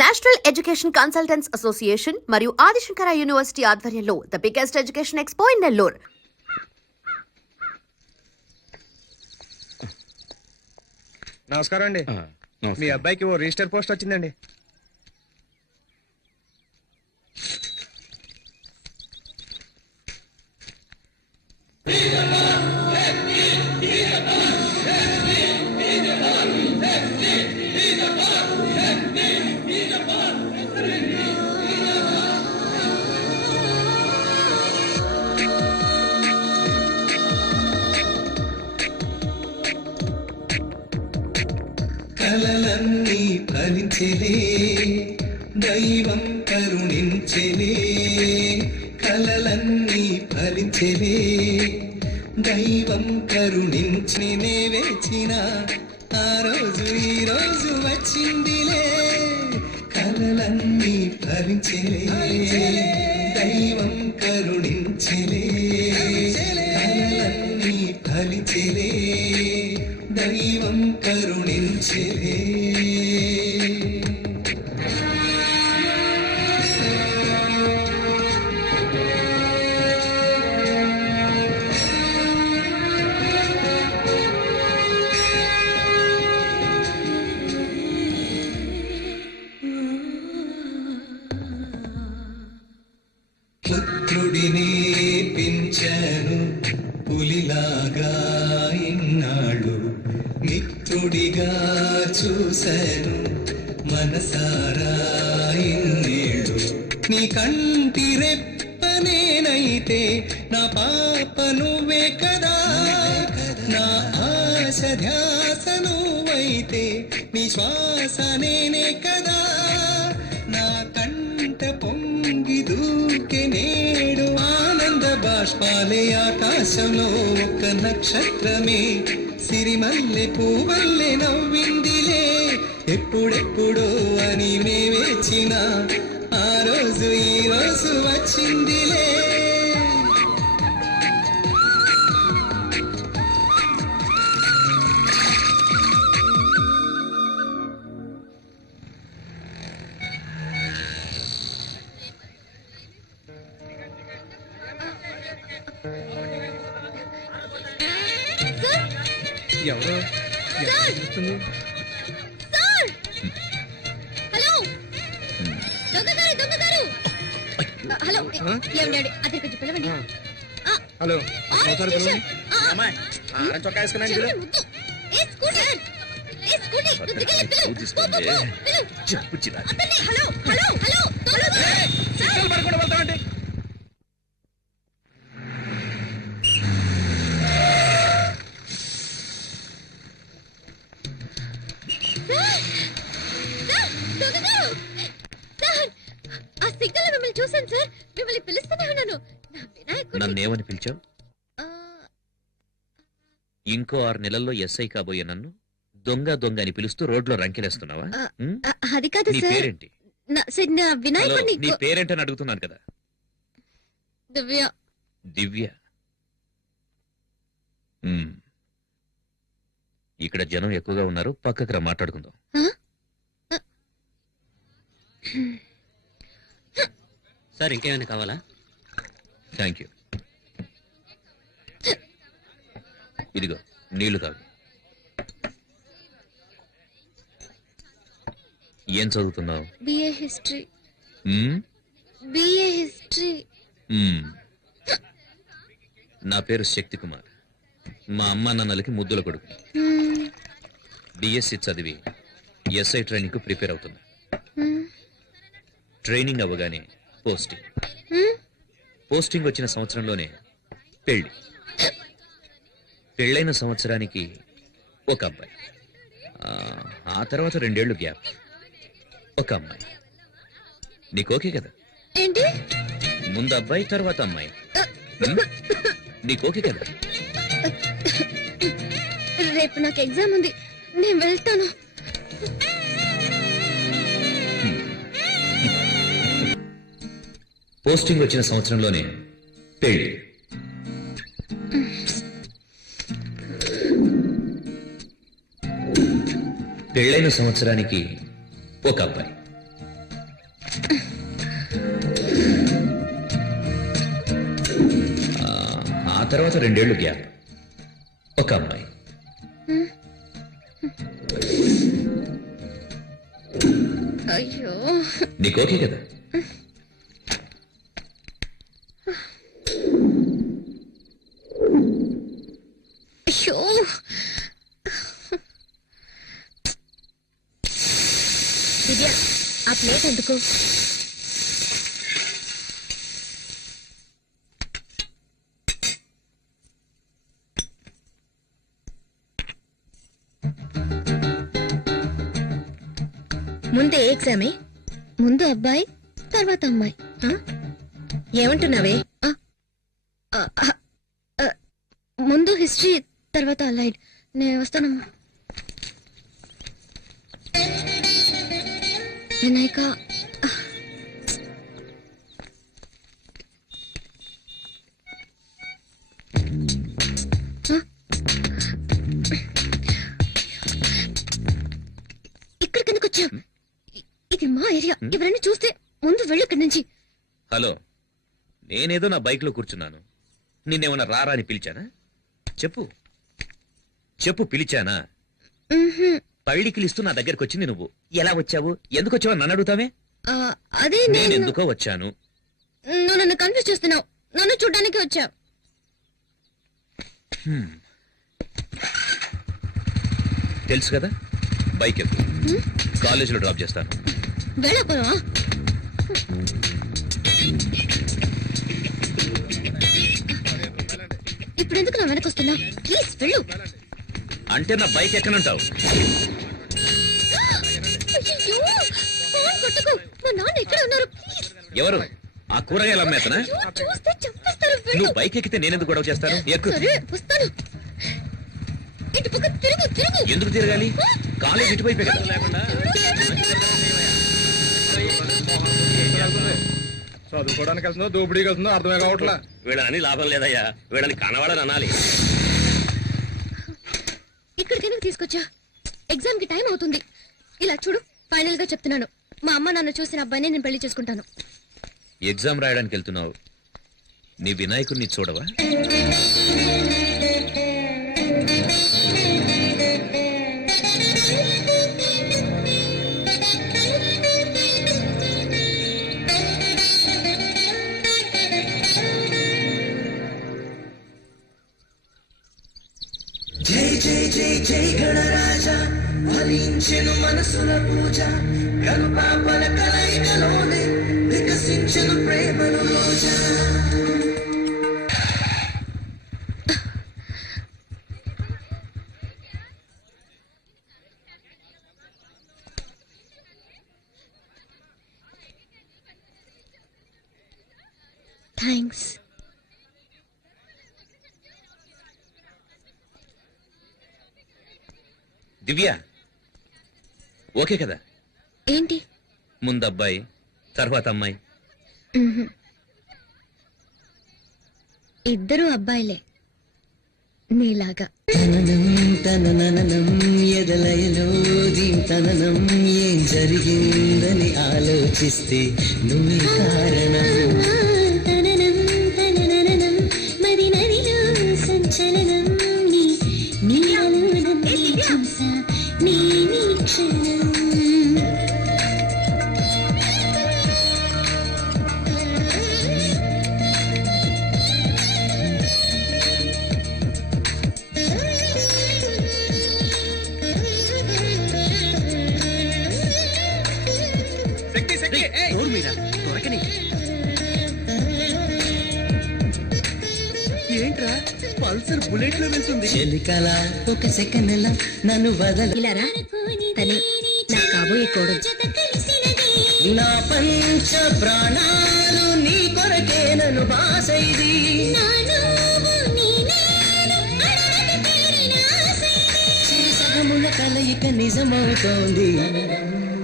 National education consultants association మరియు Adishankara university ఆధ్వర్యంలో the biggest education expo in Nellore. నమస్కారం అండి. మీ అబ్బాయికి ఓ రిజిస్టర్ పోస్ట్ వచ్చిందండి. కలలన్నీ ఫలించెలే దైవం కరుణించెలే కలలన్నీ ఫలించెలే దైవం కరుణించినే వేచిన ఆ రోజు ఈ రోజు వచ్చిందిలే కలలన్నీ ఫలించెలే పింఛను పులిలాగా ఇన్నాడు. మిత్రుడిగా చూశాను మనసారా ఇన్నేడు. నీ కంటి రెప్పనేనైతే నా పాప నువ్వే కదా. నా ఆశ ధ్యాస నువ్వైతే నీ శ్వాస నేనే కదా. నా కంట పొంగి దూకె నేడు బాష్పాలే ఆకాశంలో ఒక నక్షత్రమే. సిరిమల్లె పూవల్లె నవ్విందిలే. ఎప్పుడెప్పుడో అని నే వేచిన ఆ రోజు ఈ రోజు వచ్చిందిలే. ఎవరు? హలో! దొంగగారు దొంగగారు హలో ఏమండి అతని కొంచెం పిలవండి. హలో చొక్కా వేసుకున్నాను చెవిలో పిలు. ముద్దు. ఏ స్కూటర్ ఏ స్కూటీ ముందుకెళ్ళి పిలు. పో, పో, పో, పిలు. అతన్ని hello hello hello hello sir. Signal పడకుండా వెళ్తామండి సార్, దొంగగారు. సార్, ఆ సిగ్నల్ మిమ్మల్ని చూశాను సార్. మిమ్మల్ని పిలుస్తూనే ఉన్నాను. నా వినాయకుడి నన్నేమని పిలిచావు? ఇంకో ఆరు నెలల్లో ఎస్ఐ కాబోయే నన్ను దొంగ దొంగ అని పిలుస్తూ రోడ్లో రంకెలేస్తున్నావా? ఉమ్? అది కాదు నీ సార్. పేరేంటి? నా- సార్, నా హలో వినాయకుడిని నీ కో- పేరేంటని అడుగుతున్నాను కదా. దివ్య. దివ్య. ఉమ్. ఇక్కడ జనం ఎక్కువగా ఉన్నారు. పక్కకు రా మాట్లాడుకుందాం. సార్ ఇంకేమైనా కావాలా? థ్యాంక్ యూ ఇదిగో నీళ్ళు తాగు. ఏం చదువుతున్నావు? BA history? BA history. నా పేరు శక్తి కుమార్. మా అమ్మా నాన్నలకి ముద్దుల కొడుకు. బిఎస్సి చదివి ఎస్ఐ ట్రైనింగ్కు ప్రిపేర్ అవుతున్నా ట్రైనింగ్ అవ్వగానే పోస్టింగ్. పోస్టింగ్ వచ్చిన సంవత్సరంలోనే పెళ్ళి పెళ్ళైన సంవత్సరానికి ఒక అబ్బాయి. ఆ, తర్వాత రెండేళ్ళు గ్యాప్. ఒక అమ్మాయి. నీకు ఓకే కదా? ఏంటి? ముందు అబ్బాయి తర్వాత అమ్మాయి? నీకు ఓకే కదా? రేపు నాకు ఎగ్జామ్ ఉంది. నేను వెళ్తాను. పోస్టింగ్ వచ్చిన సంవత్సరంలోనే పెళ్ళి పెళ్ళైన సంవత్సరానికి ఒక అబ్బాయి. ఆ తర్వాత రెండేళ్ళు గ్యాప్. ఒక అమ్మాయి. అయ్యో. నీకు ఓకే కదా? అయ్యో. దివ్య ఆ ప్లేట్ ఎందుకు? ముందు ఏ ఎగ్జామే? ముందు అబ్బాయి తర్వాత అమ్మాయి. ఆ? ఏమంటున్నావే? ఆ, ఆ, ఆ, ముందు హిస్టరీ తర్వాత అలైడ్. నేను వస్తానమ్మా వినాయక ఎవరైనా చూస్తే ముందు వెళ్ళు ఇక్కడి నుంచి. హలో నేనేదో నా బైక్లో కూర్చున్నాను. నిన్నేమన్నా రారా అని పిలిచానా? చెప్పు. చెప్పు పిలిచానా? మ్మ్హ్మ్. పళ్ళికిలిస్తూ నా దగ్గరకు వచ్చింది నువ్వు. ఎలా వచ్చావు? ఎందుకు వచ్చావు నన్ను అడుగుతావే? ఆ, అదే నేను నేను ఎందుకో వచ్చాను. నువ్వు నన్ను కన్ఫ్యూజ్ చేస్తున్నావు. నన్ను చూడడానికి వచ్చా తెలుసు కదా? బైక్ ఎక్కు కాలేజీలో డ్రాప్ చేస్తాను. వెళ్ళకపోవా ఇప్పుడు ఎందుకు నా వెనక వస్తున్నా ప్లీజ్ వెళ్ళు. అంటే నా బైక్ ఎక్కనంటావు? ఎవరు? ఆ కూరగాయలు అమ్మేతనా నువ్వు బైక్ ఎక్కితే నేనెందుకు గొడవ చేస్తాను? ఎక్కు. ఎందుకు తిరగాలి? కాలేజ్ ఇటువైపే కదా. చదువుకోవడానికి వెళ్తుందో దోపిడీకి వెళ్తుందో అర్థమే కావట్లా? వీళ్ళని లాభం లేదయ్యా. వీళ్ళని కనవాడని అనాలి. ఇక్కడికి ఎందుకు తీసుకొచ్చా? ఎగ్జామ్కి టైం అవుతుంది. ఇలా చూడు ఫైనల్గా చెప్తున్నాను. మా అమ్మ నాన్న చూసిన అబ్బాయిని నేను పెళ్ళి చేసుకుంటాను. ఎగ్జామ్ రాయడానికి వెళ్తున్నావు. నీ వినాయకుడిని చూడవా? మనసుల పూజ కనుపాపల కలయికలోనే వికసించెను ప్రేమను రోజా థ్యాంక్స్ దివ్య ఓకే కదా. ఏంటి? ముందు అబ్బాయి తర్వాత అమ్మాయి. ఇద్దరు అబ్బాయిలే. నీలాగా. తననం ఎదలయలో ఏం జరిగిందని ఆలోచిస్తే నువ్వే కారణం. తననం తనననం నదిలో సంచలనం. నీ నీ అనుదం నీ చూసా. నీ ఏంట్రా? పల్సర్ బుల్లెట్లో వెళ్తుంది. చెలికల. ఒక నా కాబోయే కోడలు. నా పంచ ప్రాణాలు నీ కొరకే నన్ను బాసైది. సగముల కలయిక నిజమవుతోంది.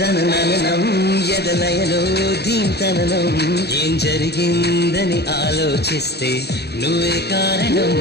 తన నయనం ఎదలయలో దీంతననం ఏం జరిగిందని ఆలోచిస్తే నువ్వే కారణం.